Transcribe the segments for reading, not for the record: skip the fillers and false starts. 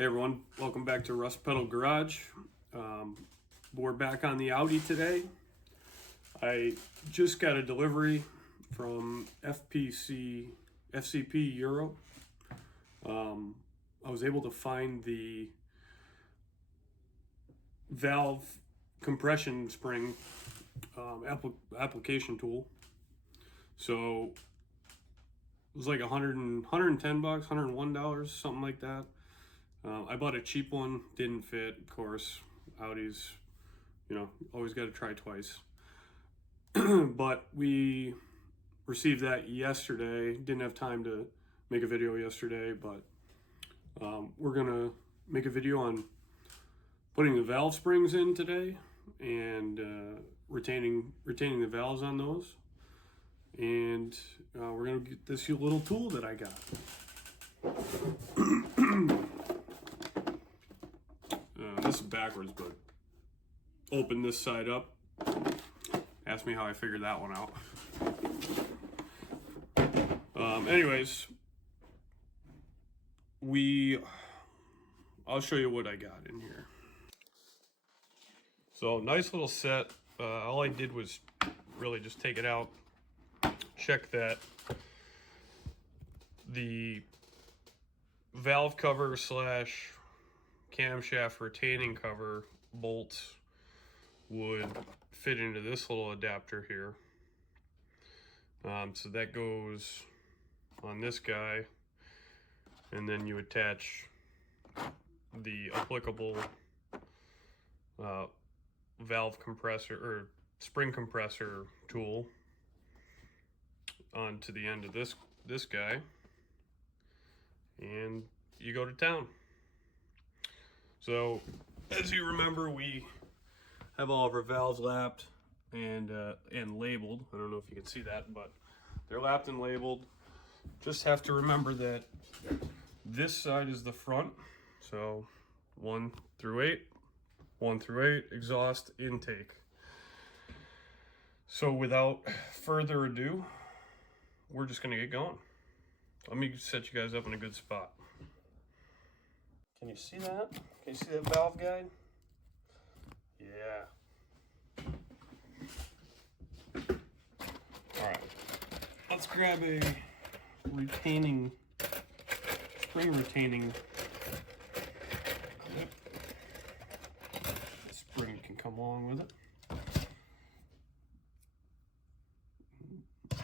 Hey everyone, welcome back to Rust Pedal Garage. We're back on the Audi today. I just got a delivery from FCP Europe. I was able to find the valve compression spring application tool. So it was like $110, $101, something like that. I bought a cheap one, didn't fit, of course. Audi's, always got to try twice. But we received that yesterday. Didn't have time to make a video yesterday, but we're gonna make a video on putting the valve springs in today and retaining the valves on those. And we're gonna get this little tool that I got. This is backwards, but open this side up. Ask me how I figured that one out. Anyways, I'll show you what I got in here. So nice little set. All I did was really just take it out, check that the valve cover / camshaft retaining cover bolts would fit into this little adapter here. So that goes on this guy, and then you attach the applicable valve compressor or spring compressor tool onto the end of this guy, and you go to town. So as you remember, we have all of our valves lapped and labeled. I don't know if you can see that, but they're lapped and labeled. Just have to remember that this side is the front. So 1 through 8, exhaust intake. So without further ado, we're just gonna get going. Let me set you guys up in a good spot. Can you see that? Can you see that valve guide? Yeah. All right, let's grab a spring retaining clip. The spring can come along with it. So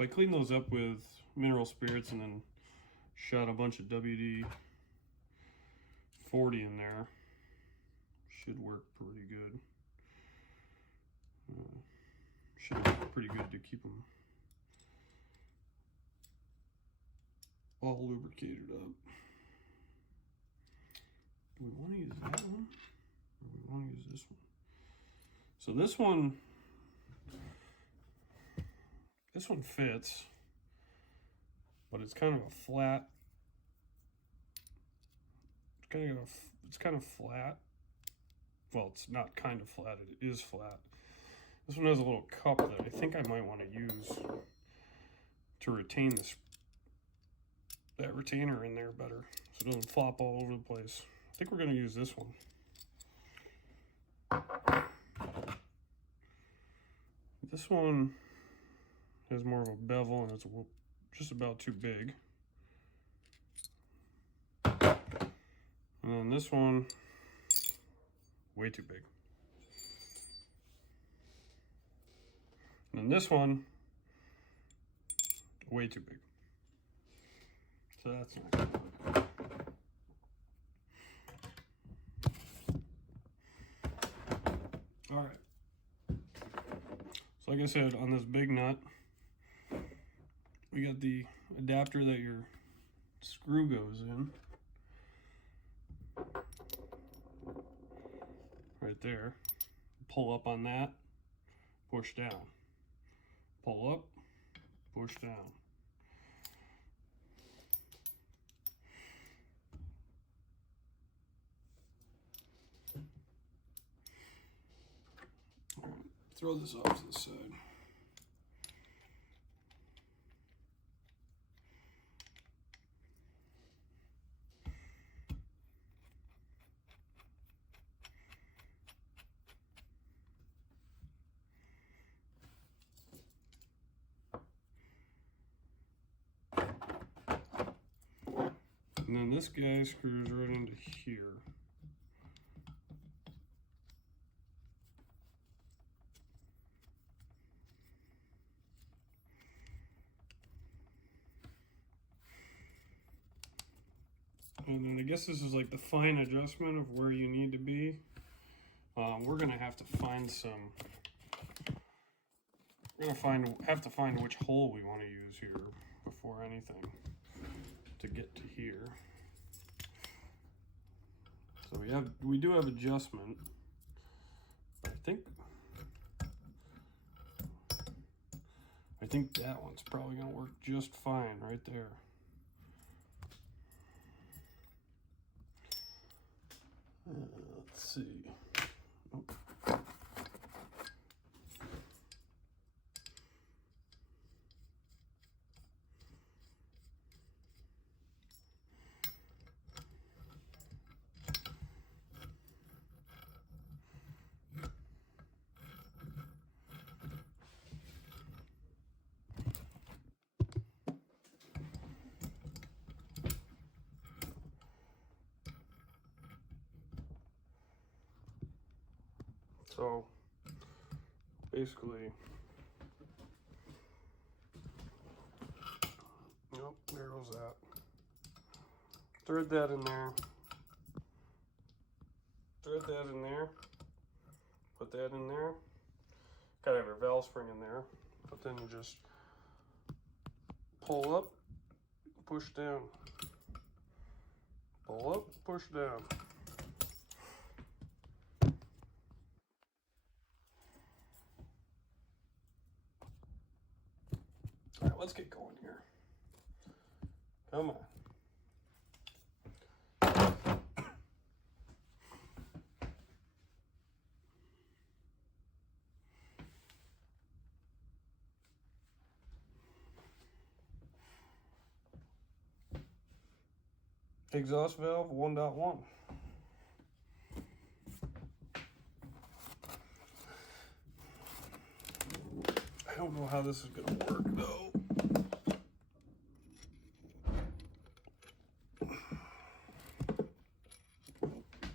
I cleaned those up with mineral spirits and then shot a bunch of WD-40 in there. Should work pretty good. Should work pretty good to keep them all lubricated up. Do we want to use that one? Or do we want to use this one? So this one fits, but it's kind of a flat. It's kind of flat. Well, it's not kind of flat, it is flat. This one has a little cup that I think I might want to use to retain that retainer in there better, so it doesn't flop all over the place. I think we're going to use this one. This one has more of a bevel and it's just about too big. And then this one, way too big. And then this one, way too big. So that's not good. All right. So like I said, on this big nut, we got the adapter that your screw goes in. Right there. Pull up on that, push down. Pull up, push down. All right, throw this off to the side. And then this guy screws right into here. And then I guess this is like the fine adjustment of where you need to be. We're gonna have to find some. We're gonna have to find which hole we want to use here before anything to get to here. So we do have adjustment. I think that one's probably gonna work just fine right there. Let's see. Oh. So basically, nope, there goes that. Thread that in there. Thread that in there. Put that in there. Gotta have your valve spring in there. But then you just pull up, push down. Pull up, push down. All right, let's get going here. Come on. Exhaust valve 1.1. I don't know how this is going to work though.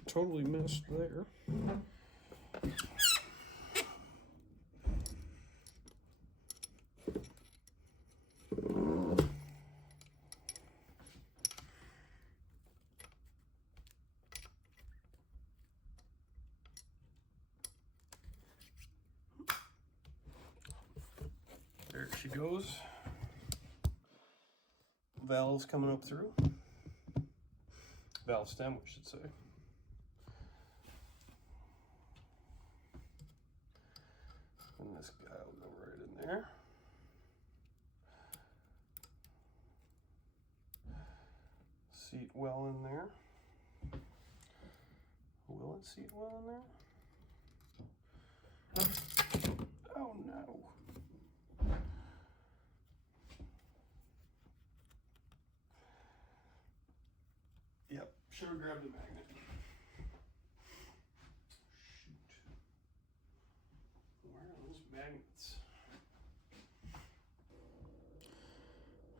Totally missed there. There she goes. Valves coming up through. Valve stem, we should say. And this guy will go right in there. Seat well in there. Will it seat well in there? Oh no. Yep, should have grabbed the magnet. Shoot. Where are those magnets?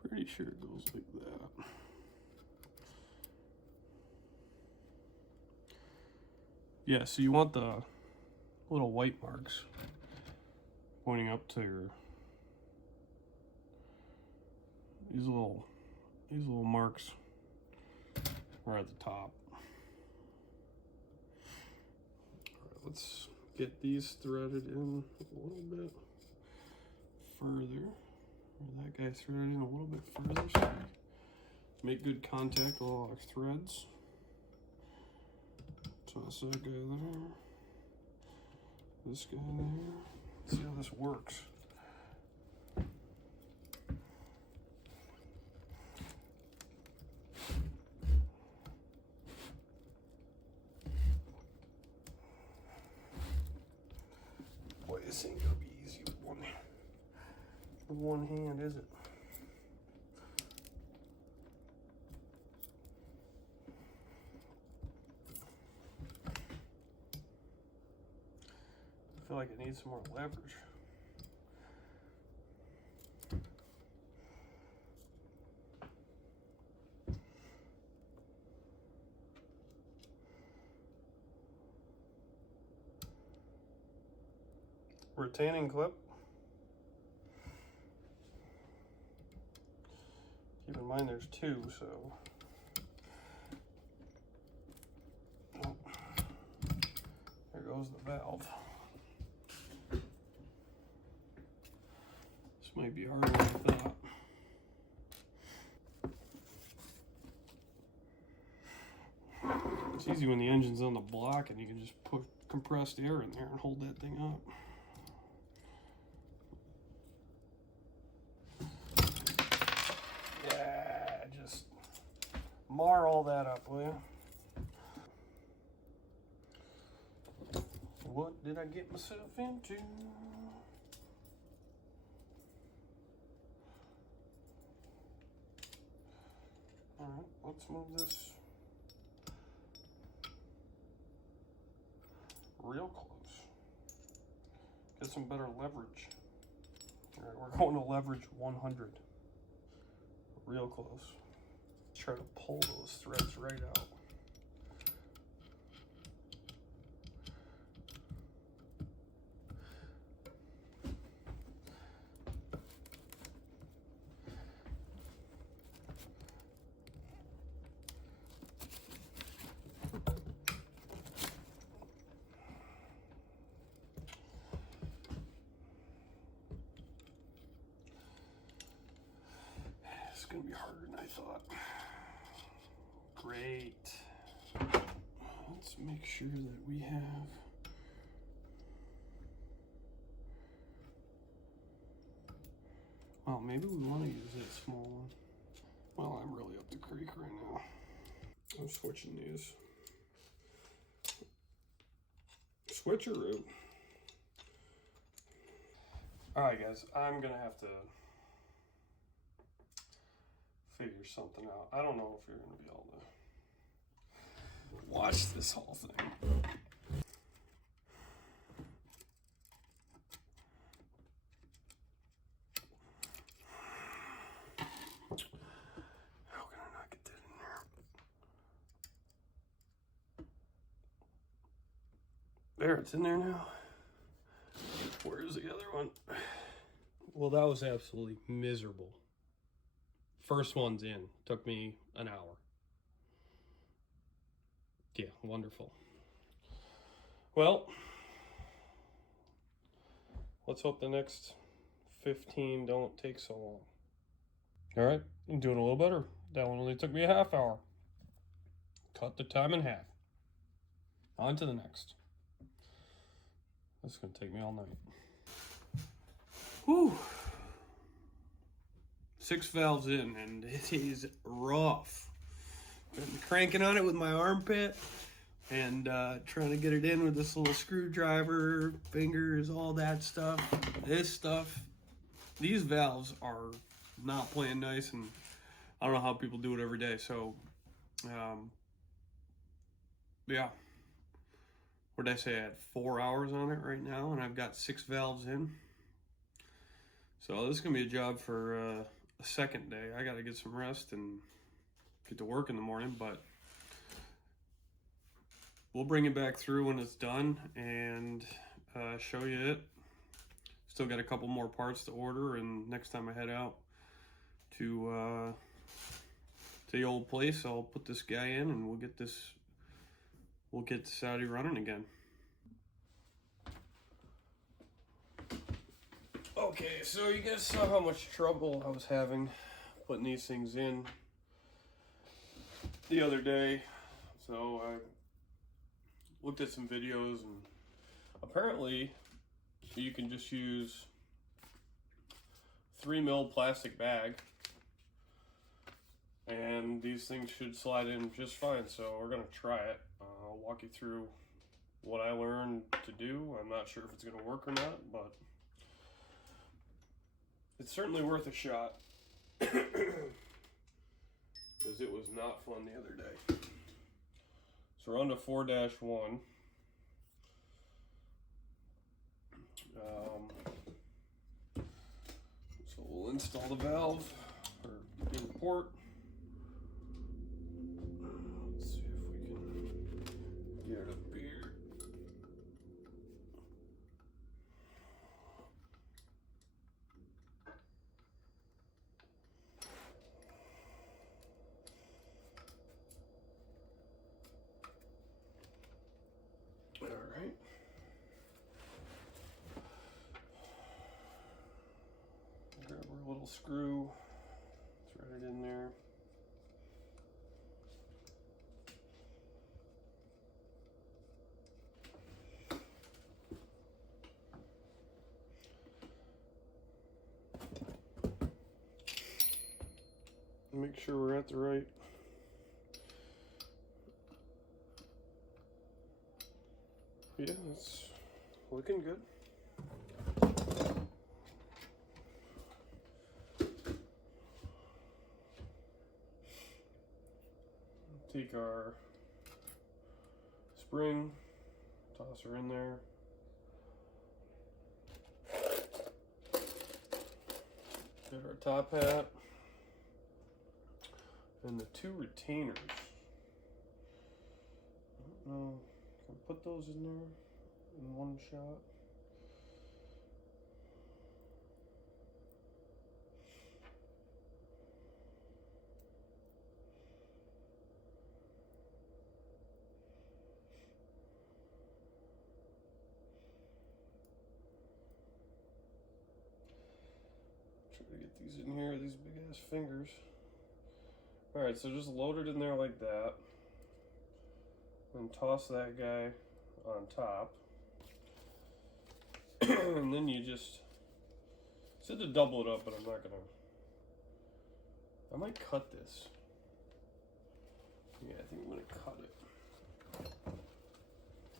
Pretty sure it goes like that. Yeah, so you want the little white marks pointing up to your these little marks are at the top. Alright, let's get these threaded in a little bit further. Or that guy threaded in a little bit further, so make good contact with all our threads. Toss that guy there. This guy there. Let's see how this works. Boy, this ain't gonna be easy with one hand, is it? I feel like it needs some more leverage. retaining clip. Keep in mind there's two, so. Oh, there goes the valve. This might be harder than I thought. It's easy when the engine's on the block and you can just put compressed air in there and hold that thing up. Yeah, just mar all that up, will you? What did I get myself into? All right, let's move this real close. Get some better leverage. All right, we're going to leverage 100. Real close. Try to pull those threads right out. It's gonna be harder than I thought. Great. Let's make sure that we have well, maybe we want to use that small one. Well, I'm really up the creek right now. I'm switching these. Switcheroo. Alright guys, I'm gonna have to figure something out. I don't know if you're gonna be able to watch this whole thing. How can I not get that in there? There, it's in there now. Where's the other one? Well, that was absolutely miserable. First one's in. Took me an hour. Yeah, wonderful. Well, let's hope the next 15 don't take so long. All right, I'm doing a little better. That one only took me a half hour. Cut the time in half. On to the next. This is gonna take me all night. Whew. 6 valves in, and it is rough. Been cranking on it with my armpit and trying to get it in with this little screwdriver, fingers, all that stuff. This stuff, these valves are not playing nice, and I don't know how people do it every day. So, yeah. What did I say? I had 4 hours on it right now, and I've got 6 valves in. So this is gonna be a job for a second day. I gotta get some rest and get to work in the morning, but we'll bring it back through when it's done and show you it. Still got a couple more parts to order, and next time I head out to the old place, I'll put this guy in and we'll get this Audi running again. Okay, so you guys saw how much trouble I was having putting these things in the other day. So I looked at some videos, and apparently you can just use 3mm plastic bag and these things should slide in just fine. So we're gonna try it. I'll walk you through what I learned to do. I'm not sure if it's gonna work or not, but it's certainly worth a shot, because it was not fun the other day. So we're on to 4-1. So we'll install the valve, or in the port. Let's see if we can get it up here. screw, thread it in there. Make sure we're at the right. Yeah, it's looking good. Take our spring, toss her in there. Get our top hat and the two retainers. I don't know, can I put those in there in one shot? Try to get these in here, these big ass fingers. Alright, so just load it in there like that. And toss that guy on top. And then you just said to double it up, but I'm not gonna. I might cut this. Yeah, I think I'm gonna cut it.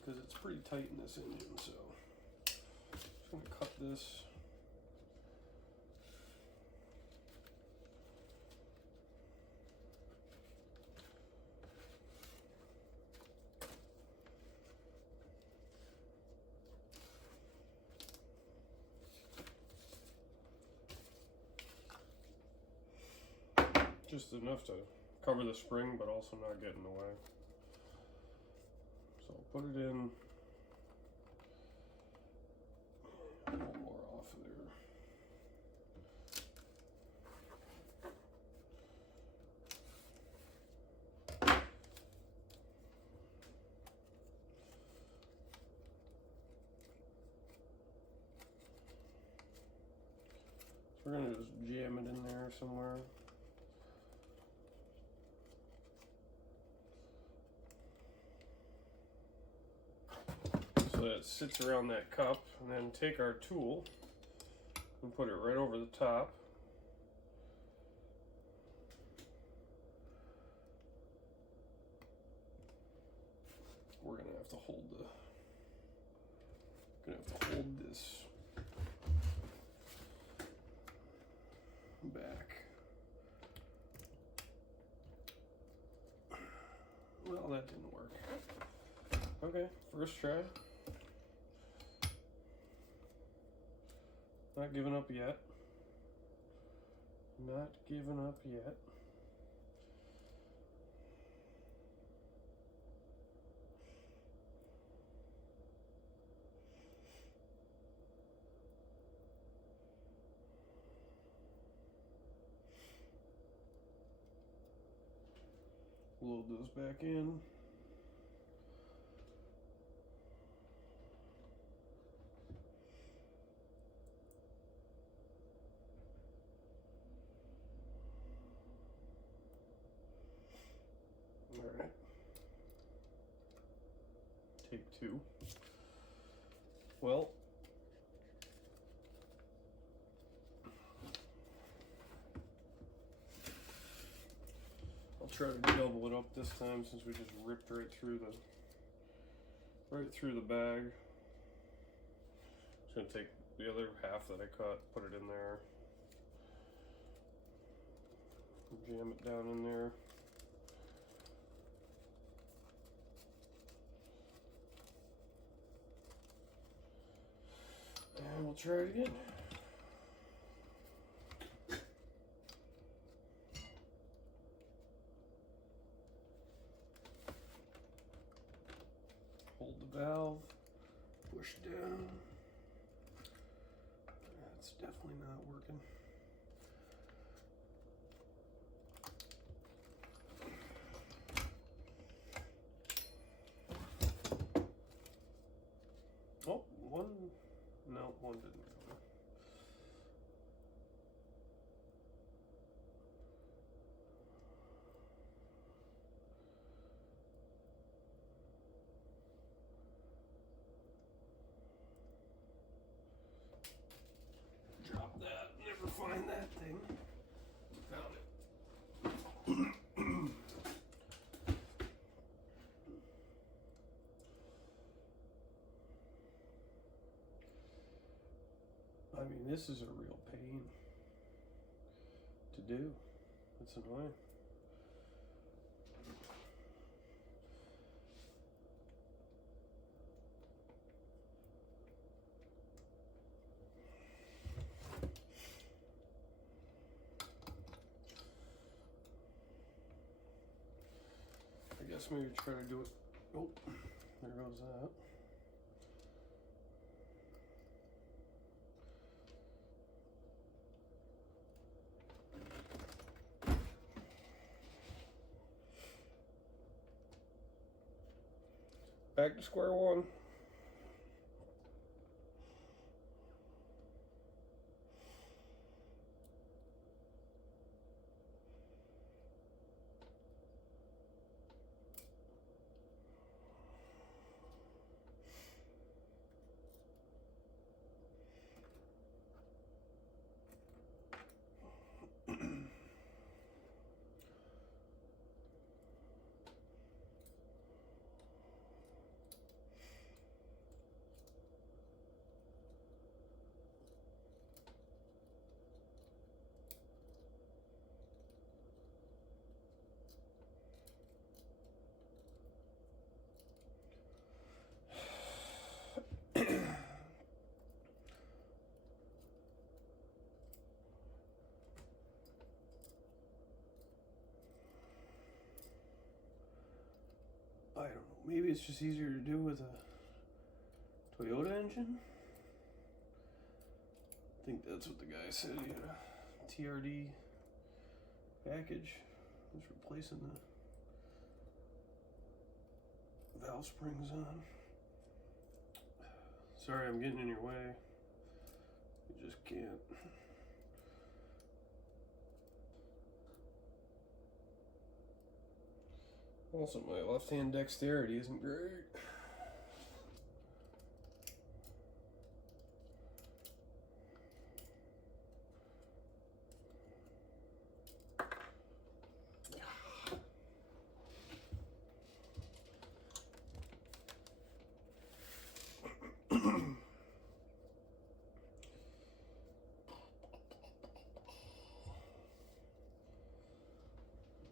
Because it's pretty tight in this engine, so just gonna cut this. Just enough to cover the spring, but also not get in the way. So I'll put it in. A little more off of there. So we're gonna just jam it in there somewhere. So that it sits around that cup, and then take our tool and put it right over the top. We're gonna have to hold this back. Well, that didn't work. Okay, first try. Not giving up yet. Not giving up yet. Load those back in. Alright. Take two. Well, I'll try to double it up this time since we just ripped right through the bag. Just gonna take the other half that I cut, put it in there, jam it down in there. And we'll try it again. Hold the valve, push down. That's definitely not working. Oh, one didn't go. I mean, this is a real pain to do. It's annoying. I guess maybe try to do it. Oh, there goes that. Back to square one. I don't know, maybe it's just easier to do with a Toyota engine? I think that's what the guy said, he had a TRD package. Just replacing the valve springs on. Sorry, I'm getting in your way. You just can't. Also, my left-hand dexterity isn't great.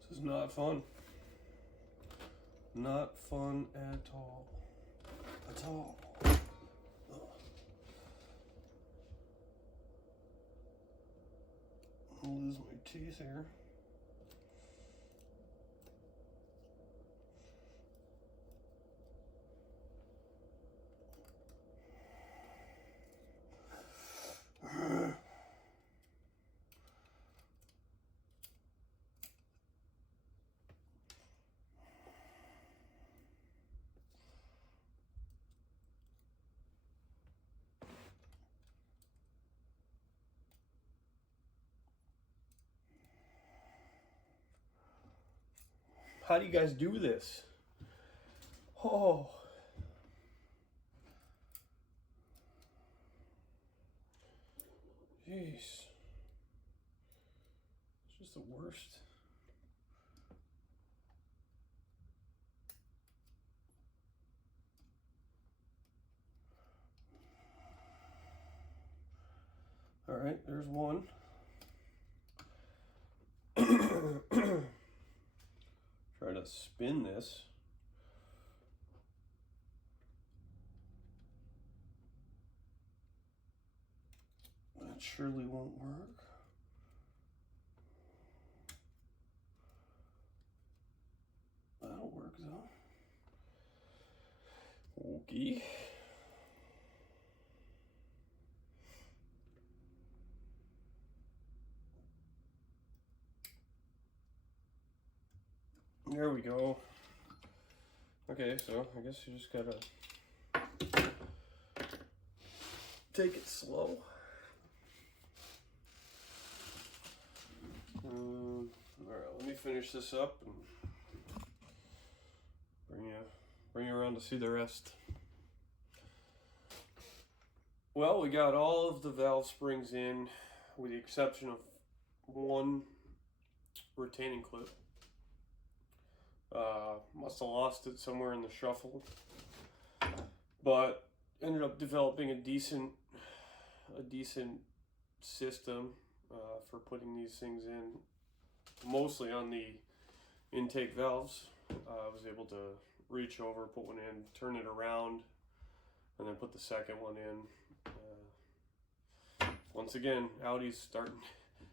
This is not fun. Not fun at all. At all. I'll lose my teeth here. How do you guys do this? Oh. Jeez. It's just the worst. All right, there's one. Try to spin this. That surely won't work. That'll work though. Okay. There we go. Okay, so I guess you just gotta take it slow. Alright, let me finish this up and bring you around to see the rest. Well, we got all of the valve springs in, with the exception of one retaining clip. Must have lost it somewhere in the shuffle, but ended up developing a decent a decent system for putting these things in, mostly on the intake valves. I was able to reach over, put one in, turn it around, and then put the second one in. Once again, Audi's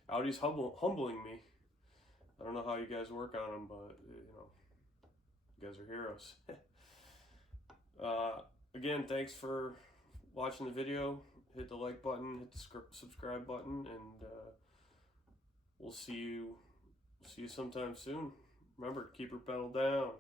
humbling me. I don't know how you guys work on them, but you guys are heroes. Again, thanks for watching the video. Hit the like button, hit the subscribe button, and we'll see you sometime soon. Remember, keep your pedal down.